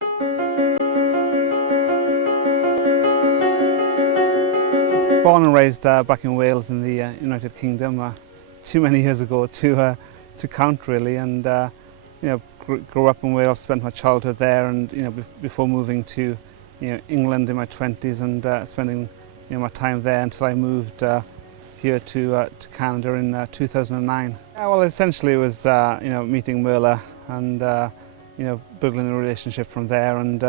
Born and raised back in Wales in the United Kingdom, too many years ago to count really, and grew up in Wales, spent my childhood there, and before moving to England in my 20s and spending my time there until I moved here to Canada in 2009. Well, essentially it was meeting Merla and building a relationship from there, and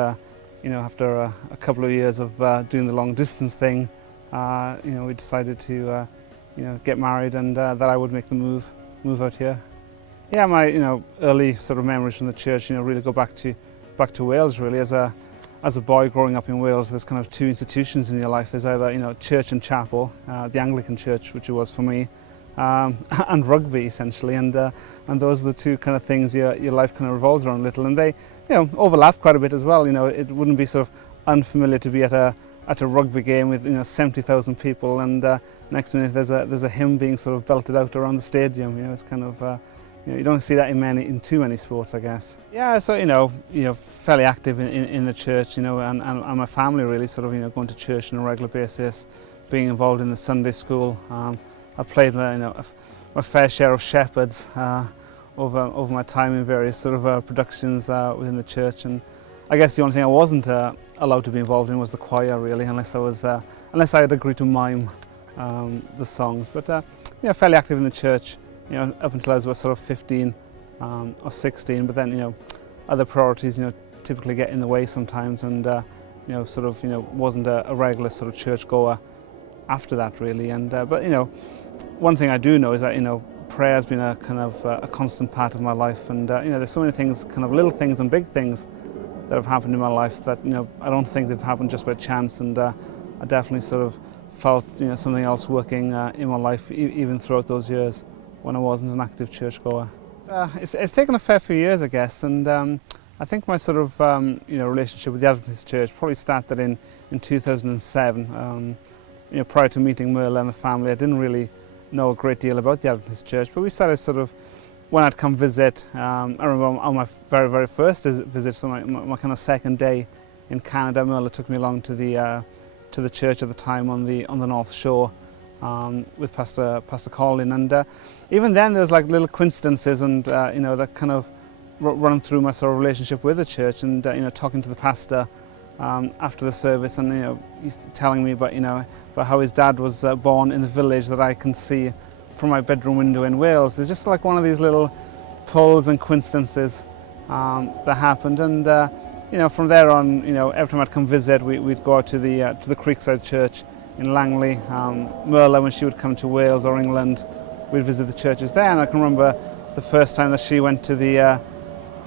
after a couple of years of doing the long distance thing, we decided to get married, and that I would make the move out here. Yeah, my early sort of memories from the church really go back to Wales really. As a boy growing up in Wales, there's kind of two institutions in your life. There's either church and chapel, the Anglican church, which it was for me, and rugby essentially, and those are the two kind of things your life kind of revolves around a little, and they overlap quite a bit as well. It wouldn't be sort of unfamiliar to be at a rugby game with 70,000 people, and next minute there's a hymn being sort of belted out around the stadium. It's kind of you don't see that in too many sports, I guess. Yeah, so fairly active in the church, and my family really sort of going to church on a regular basis, being involved in the Sunday school. I've played my fair share of shepherds over my time in various sort of productions within the church, and I guess the only thing I wasn't allowed to be involved in was the choir really, unless I had agreed to mime the songs. But fairly active in the church, up until I was sort of 15 or 16. But then other priorities typically get in the way sometimes, and wasn't a regular sort of church goer after that really. And but one thing I do know is that prayer has been a kind of a constant part of my life, and there's so many things, kind of little things and big things, that have happened in my life that I don't think they've happened just by chance, and I definitely sort of felt something else working in my life even throughout those years when I wasn't an active churchgoer. It's taken a fair few years, I guess, and I think my sort of relationship with the Adventist Church probably started in 2007. Prior to meeting Merla and the family, I didn't really know a great deal about the Adventist Church, but we started sort of, when I'd come visit, I remember on my very first visit, so my kind of second day in Canada, Merla took me along to the church at the time on the North Shore with Pastor Colin, and even then there was like little coincidences, and that kind of run through my sort of relationship with the church, and talking to the pastor after the service, and he's telling me about how his dad was born in the village that I can see from my bedroom window in Wales. It's just like one of these little pulls and coincidences that happened, and from there on, every time I'd come visit, we'd go out to the Creekside Church in Langley. Merla, when she would come to Wales or England, we'd visit the churches there, and I can remember the first time that she went to the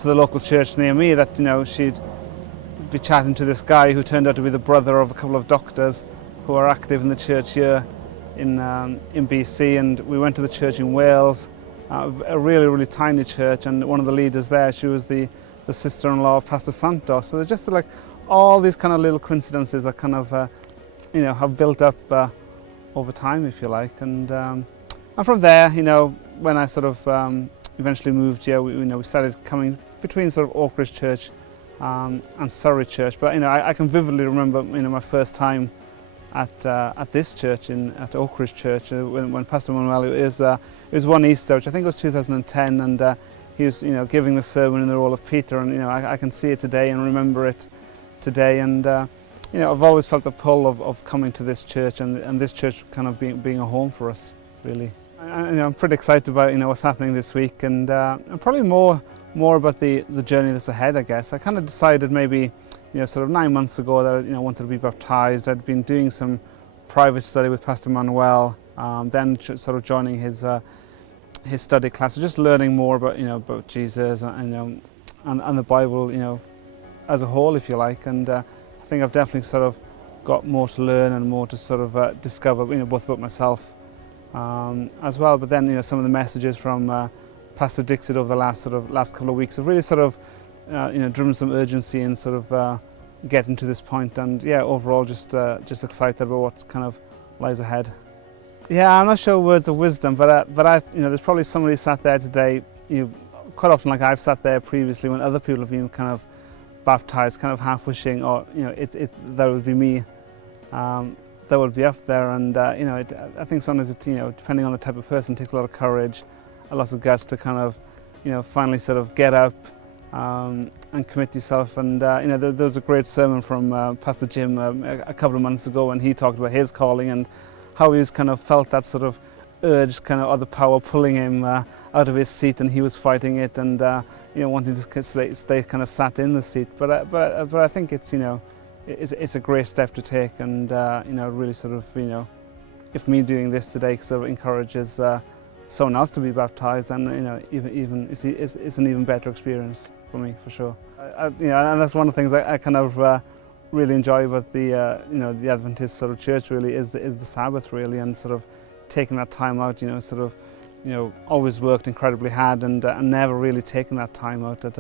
local church near me, that she'd be chatting to this guy who turned out to be the brother of a couple of doctors who are active in the church here in BC, and we went to the church in Wales, a really tiny church, and one of the leaders there, she was the sister-in-law of Pastor Santos. So there's just like all these kind of little coincidences that kind of have built up over time, if you like, and from there, when I sort of eventually moved here, we started coming between sort of Oakridge Church and Surrey Church. But I can vividly remember my first time at this church, at Oakridge Church, when Pastor Manuel, it was one Easter, which I think was 2010, and he was giving the sermon in the role of Peter, and I can see it today and remember it today, and I've always felt the pull of coming to this church, and this church kind of being a home for us, really. I'm pretty excited about what's happening this week, and probably more about the journey that's ahead, I guess. I kind of decided maybe sort of 9 months ago that I wanted to be baptized. I'd been doing some private study with Pastor Manuel, then sort of joining his study class, just learning more about Jesus and the Bible, as a whole, if you like. And I think I've definitely sort of got more to learn and more to sort of discover, both about myself as well. But then some of the messages from Pastor Dixit over the last couple of weeks have really sort of driven some urgency and sort of getting to this point, and yeah, overall just excited about what kind of lies ahead. Yeah, I'm not sure words of wisdom, but there's probably somebody sat there today, quite often like I've sat there previously when other people have been kind of baptised, kind of half wishing, or that would be me, that would be up there. And I think sometimes it, depending on the type of person, it takes a lot of courage, a lot of guts to kind of, finally sort of get up and commit yourself. And there was a great sermon from Pastor Jim a couple of months ago, and he talked about his calling and how he's kind of felt that sort of urge, kind of other power pulling him out of his seat, and he was fighting it, and wanting to stay kind of sat in the seat. But I think it's it's a great step to take, and really sort of if me doing this today sort of encourages someone else to be baptised, then even it's an even better experience for me, for sure. And that's one of the things I kind of really enjoy about the the Adventist sort of church, really, is the Sabbath, really, and sort of taking that time out. Sort of always worked incredibly hard, and never really taken that time out at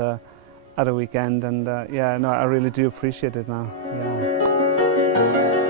a weekend. And I really do appreciate it now. Yeah.